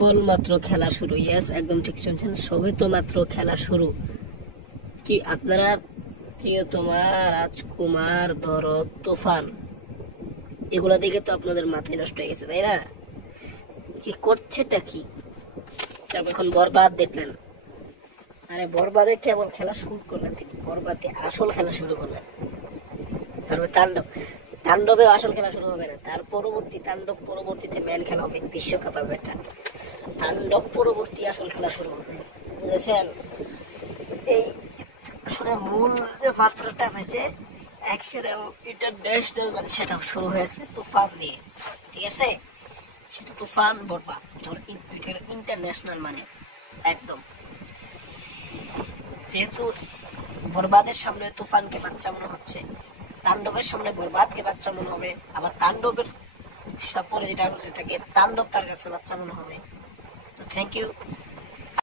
মাত্র খেলা শুরু। ইয়েস, একদম ঠিক শুনছেন, সবে তো মাত্র খেলা শুরু। কি আপনারা প্রিয়তমা, রাজকুমার, দরদ, তুফান, এগুলা দেখে তো আপনাদের মাথায় নষ্ট হয়ে গেছে, তাই না? কি করছেটা কি? তারপর এখন বরবাদ দেখলেন। আরে বরবাদে কেবল খেলা শুরু করলেন, বরবাদে আসল খেলা শুরু করলেন। তারপর তাণ্ডব, তাণ্ডবে আসল খেলা শুরু হবে না, তার পরবর্তী তাণ্ডব পরবর্তীতে মেন খেলা হবে বিশ্বকাপ। হবে এটা তাণ্ডব পরবর্তী আসল খেলা শুরু হবে, বুঝেছেন? এই আসলে মূল যে মাত্রাটা হয়েছে অ্যাকশন এবং ইন্টারন্যাশনাল, মানে সেটা শুরু হয়েছে তুফান দিয়ে, ঠিক আছে? সেটা তুফান বরবাদ, ইন্টারন্যাশনাল, মানে একদম। যেহেতু বরবাদের সামনে তুফানকে বাচ্চা মনে হচ্ছে, তাণ্ডবের সামনে বরবাদকে বাচ্চা মনে হবে, আবার তাণ্ডবের পরে যেটাকে তাণ্ডব তার কাছে বাচ্চা মনে হবে। তো থ্যাংক ইউ।